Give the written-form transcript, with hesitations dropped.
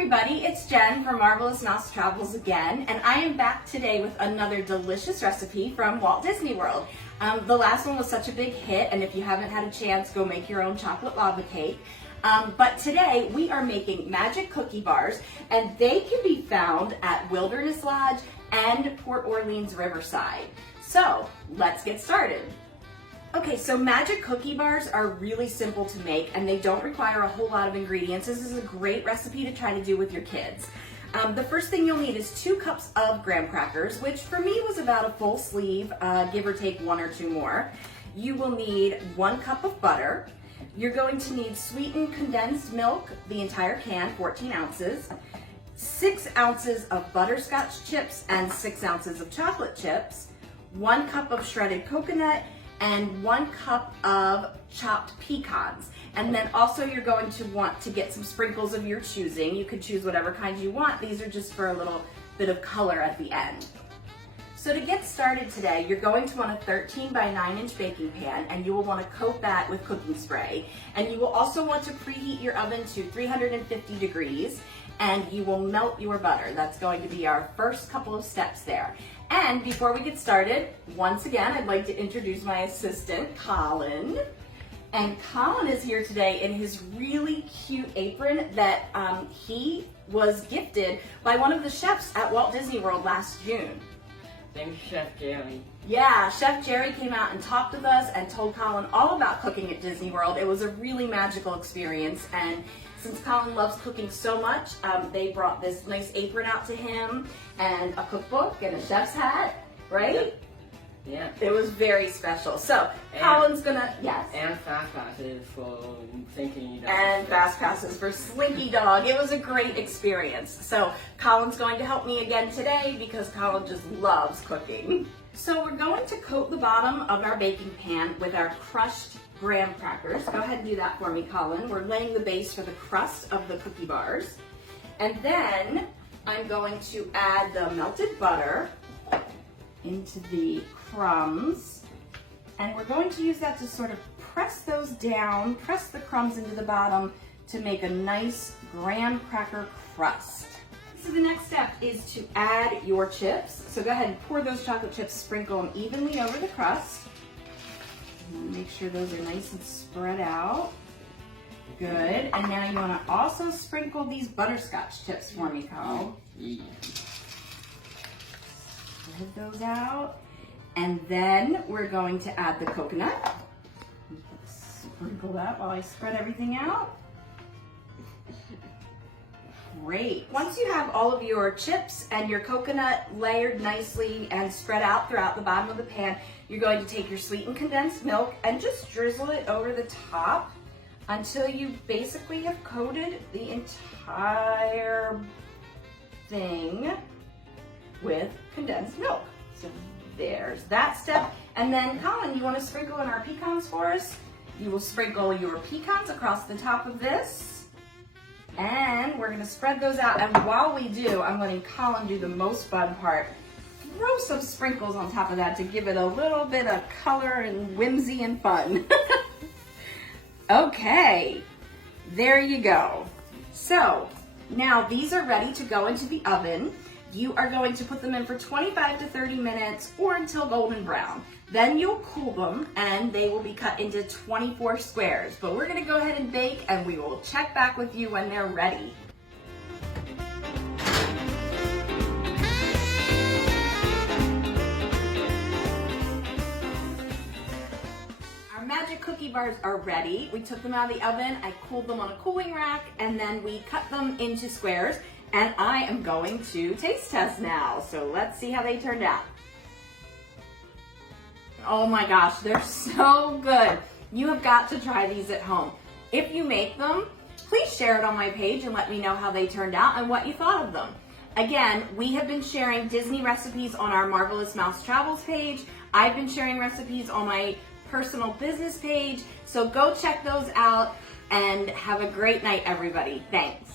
everybody, it's Jen from Marvelous Mouse Travels again, and I am back today with another delicious recipe from Walt Disney World. The last one was such a big hit, and if you haven't had a chance, go make your own chocolate lava cake. But today we are making magic cookie bars, and they can be found at Wilderness Lodge and Port Orleans Riverside. So let's get started. Okay, so magic cookie bars are really simple to make and they don't require a whole lot of ingredients. This is a great recipe to try to do with your kids. The first thing you'll need is 2 cups of graham crackers, which for me was about a full sleeve, give or take 1 or 2 more. You will need 1 cup of butter. You're going to need sweetened condensed milk, the entire can, 14 ounces, 6 ounces of butterscotch chips and 6 ounces of chocolate chips, 1 cup of shredded coconut, and 1 cup of chopped pecans. And then also you're going to want to get some sprinkles of your choosing. You could choose whatever kind you want. These are just for a little bit of color at the end. So to get started today, you're going to want a 13 by 9 inch baking pan, and you will want to coat that with cooking spray. And you will also want to preheat your oven to 350 degrees, and you will melt your butter. That's going to be our first couple of steps there. And before we get started, once again, I'd like to introduce my assistant, Colin. And Colin is here today in his really cute apron that he was gifted by one of the chefs at Walt Disney World last June. Thanks, Chef Jerry. Yeah, Chef Jerry came out and talked with us and told Colin all about cooking at Disney World. It was a really magical experience, and since Colin loves cooking so much, they brought this nice apron out to him and a cookbook and a chef's hat, right? Yeah. It was very special. So Colin's gonna, yes. And fast passes for Slinky Dog. And fast passes for Slinky Dog. It was a great experience. So Colin's going to help me again today because Colin just loves cooking. So we're going to coat the bottom of our baking pan with our crushed graham crackers. Go ahead and do that for me, Colin. We're laying the base for the crust of the cookie bars. And then I'm going to add the melted butter into the crumbs. And we're going to use that to sort of press those down, press the crumbs into the bottom to make a nice graham cracker crust. So the next step is to add your chips. So go ahead and pour those chocolate chips, sprinkle them evenly over the crust. And make sure those are nice and spread out. Good. And now you want to also sprinkle these butterscotch chips for me, Carl. Spread those out. And then we're going to add the coconut. Sprinkle that while I spread everything out. Great. Once you have all of your chips and your coconut layered nicely and spread out throughout the bottom of the pan, you're going to take your sweetened condensed milk and just drizzle it over the top until you basically have coated the entire thing with condensed milk. So there's that step. And then Colin, you want to sprinkle in our pecans for us? You will sprinkle your pecans across the top of this. And we're going to spread those out. And while we do, I'm letting Colin do the most fun part. Throw some sprinkles on top of that to give it a little bit of color and whimsy and fun. Okay, there you go. So now these are ready to go into the oven. You are going to put them in for 25 to 30 minutes or until golden brown. Then you'll cool them and they will be cut into 24 squares. But we're gonna go ahead and bake and we will check back with you when they're ready. Our magic cookie bars are ready. We took them out of the oven, I cooled them on a cooling rack, and then we cut them into squares. And I am going to taste test now. So let's see how they turned out. Oh my gosh, they're so good. You have got to try these at home. If you make them, please share it on my page and let me know how they turned out and what you thought of them. Again, we have been sharing Disney recipes on our Marvelous Mouse Travels page. I've been sharing recipes on my personal business page. So go check those out and have a great night, everybody. Thanks.